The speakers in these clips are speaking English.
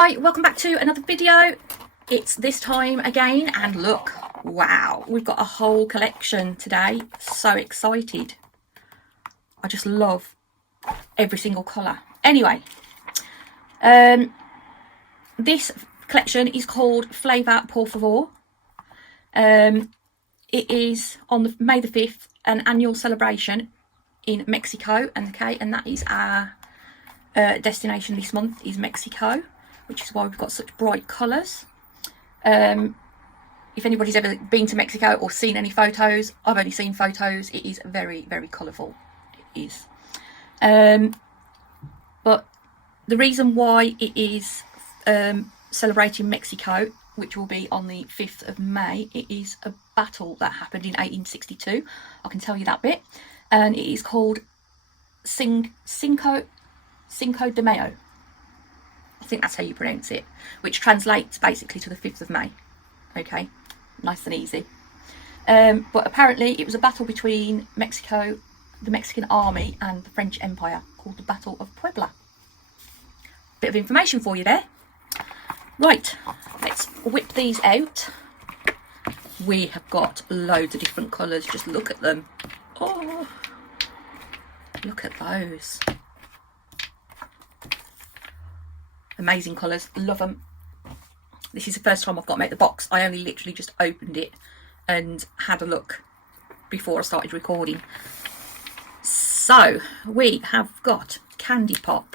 Hi, welcome back to another video. It's this time again, and look, wow, we've got a whole collection today. So excited. I just love every single colour. Anyway, this collection is called Flavour Por Favor. It is on May the 5th, an annual celebration in Mexico, and that is our destination this month, is Mexico, which is why we've got such bright colours. If anybody's ever been to Mexico or seen any photos, I've only seen photos. It is very, very colourful. It is. But the reason why it is celebrating Mexico, which will be on the 5th of May, it is a battle that happened in 1862. I can tell you that bit. And it is called Cinco de Mayo. I think that's how you pronounce it, which translates basically to the 5th of May. Okay, nice and easy. But apparently it was a battle between Mexico, the Mexican army, and the French Empire, called the Battle of Puebla. Bit of information for you there. Right, let's whip these out. We have got loads of different colours. Just look at them. Oh, look at those. Amazing colours, love them. This is the first time I've got them out of the box. I only literally just opened it and had a look before I started recording. So we have got Candy Pop.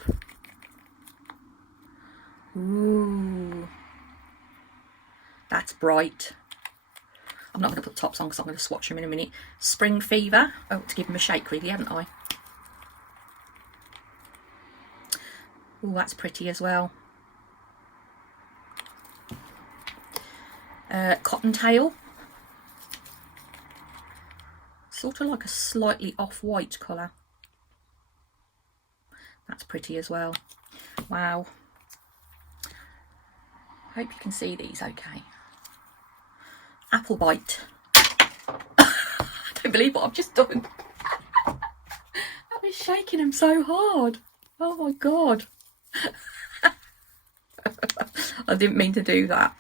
Ooh, that's bright. I'm not going to put tops on because I'm going to swatch them in a minute. Spring Fever. Oh, to give them a shake really, haven't I? Oh, that's pretty as well. Cottontail. Sort of like a slightly off-white colour. That's pretty as well. Wow. Hope you can see these okay. Apple Bite. I don't believe what I've just done. I was shaking them so hard. Oh my god. I didn't mean to do that.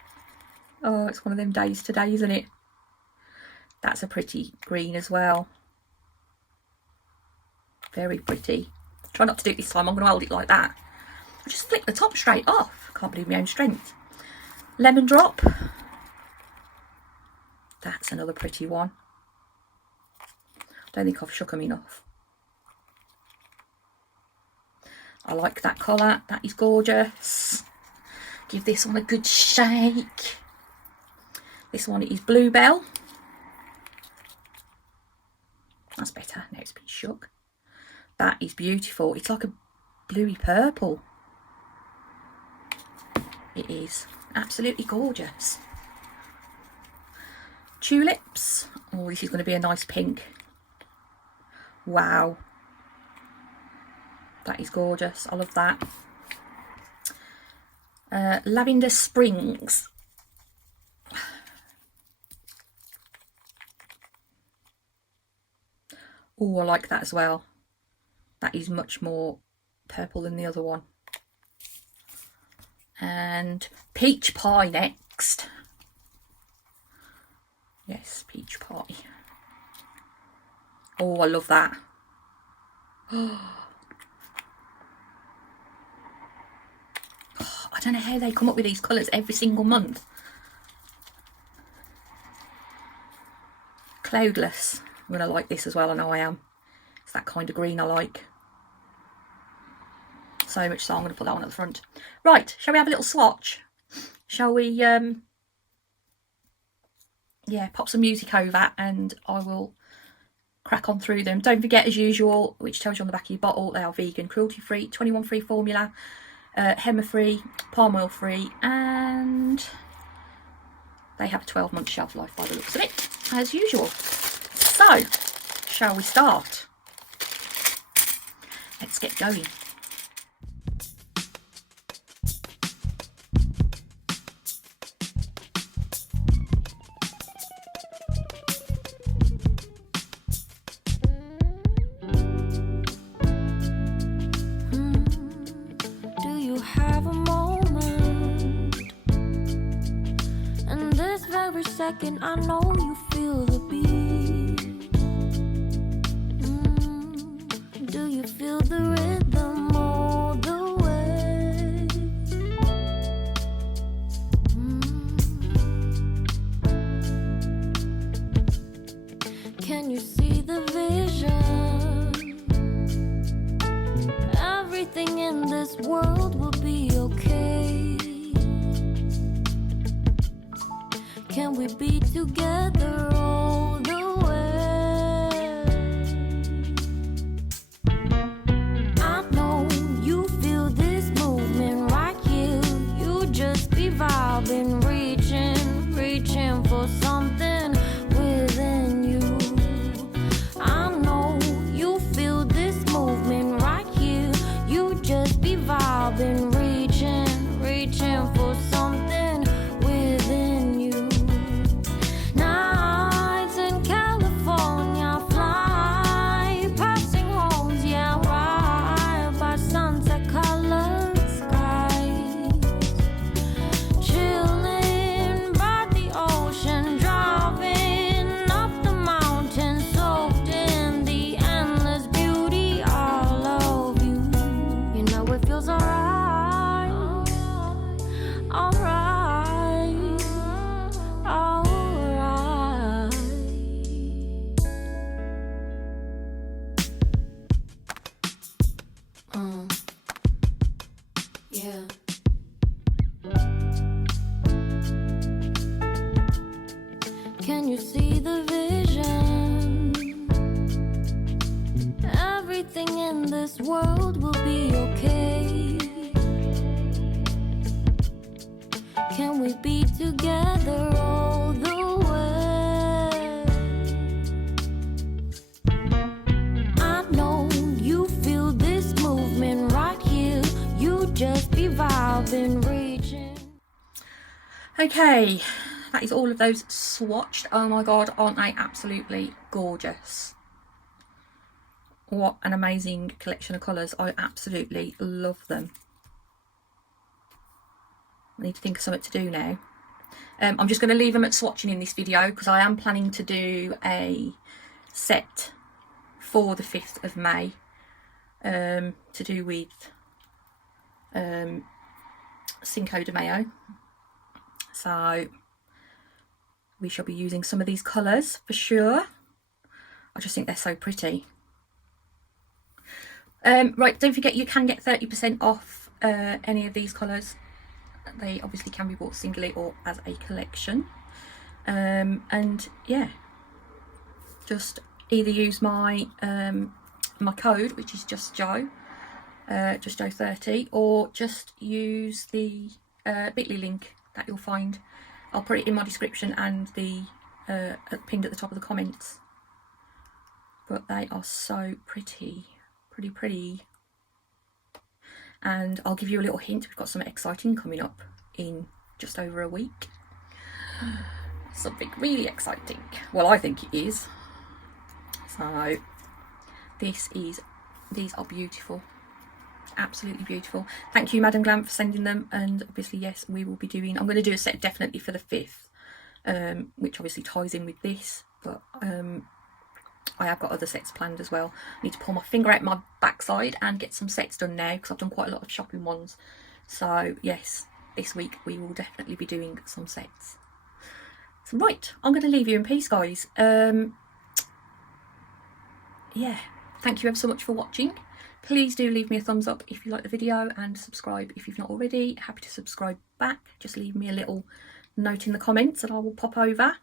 Oh, it's one of them days today, isn't it? That's a pretty green as well. Very pretty. Try not to do it this time. I'm going to hold it like that. I just flick the top straight off. Can't believe my own strength. Lemon Drop. That's another pretty one. Don't think I've shook them enough. I like that colour. That is gorgeous. Give this one a good shake. This one is Bluebell. That's better. Now it's been shook. That is beautiful. It's like a bluey purple. It is absolutely gorgeous. Tulips. Oh, this is going to be a nice pink. Wow. That is gorgeous. I love that. Lavender Springs. Oh, I like that as well. That is much more purple than the other one. And Peach Pie next. Yes, Peach Pie. Oh, I love that. I don't know how they come up with these colours every single month. Cloudless. I'm going to like this as well, I know I am. It's that kind of green I like. So much so I'm going to put that one at the front. Right, shall we have a little swatch? Shall we, yeah, pop some music over and I will crack on through them. Don't forget, as usual, which tells you on the back of your bottle, they are vegan, cruelty-free, 21-free formula, HEMA-free, palm oil-free, and they have a 12-month shelf life by the looks of it, as usual. So, shall we start? Let's get going. Do you have a moment very second, I know you feel the beat. Do you feel the rhythm all the way? Can you see the vision? Everything in this world will be okay. Can we be together all the way? I know you feel this movement right here. You just be vibing, reaching for something within you. I know you feel this movement right here. You just be vibing, reaching for something within you. Nights in California, fly passing homes, yeah, right by sunset colored skies. Chilling by the ocean, driving up the mountain, soaked in the endless beauty all of you. You know it feels alright, alright, alright. Yeah. Can you see the vision? Everything in this world will be okay. Can we be together all the way? I know you feel this movement right here. You just be vibing, reaching. Okay, that is all of those swatched. Oh my god, aren't they absolutely gorgeous? What an amazing collection of colours. I absolutely love them. I need to think of something to do now. I'm just going to leave them at swatching in this video because I am planning to do a set for the 5th of May to do with Cinco de Mayo. So we shall be using some of these colours for sure. I just think they're so pretty. Right, don't forget you can get 30% off any of these colours. They obviously can be bought singly or as a collection. And yeah, just either use my my code, which is JUSTJO, JUSTJO30, or just use the bit.ly link that you'll find. I'll put it in my description and the pinned at the top of the comments. But they are so pretty. And I'll give you a little hint, we've got something exciting coming up in just over a week. Something really exciting. Well, I think it is. So these are beautiful, absolutely beautiful. Thank you, Madam Glam, for sending them. And obviously, yes, we will be doing, I'm going to do a set definitely for the 5th, which obviously ties in with this, but I have got other sets planned as well. I need to pull my finger out my backside and get some sets done now because I've done quite a lot of shopping ones. So yes, this week we will definitely be doing some sets. So right, I'm going to leave you in peace, guys. Yeah, thank you ever so much for watching. Please do leave me a thumbs up if you like the video and subscribe if you've not already. Happy to subscribe back. Just leave me a little note in the comments that I will pop over.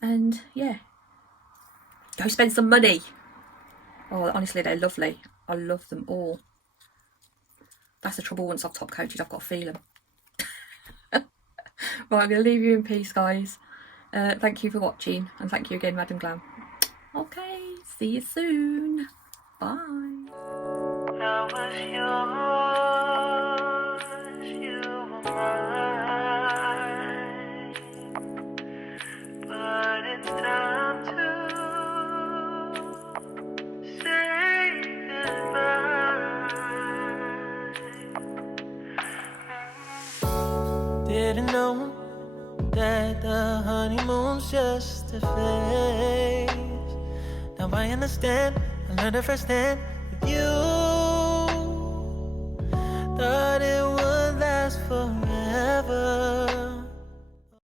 And yeah, go spend some money. Oh, honestly, they're lovely. I love them all. That's the trouble, once I've top coated, I've got to feel them. Right, I'm going to leave you in peace, guys. Thank you for watching, and thank you again, Madam Glam. Okay, see you soon. Bye. I was yours, you were mine, but it's time to say goodbye. Didn't know that the honeymoon's just a phase. Now I understand, I learned it firsthand.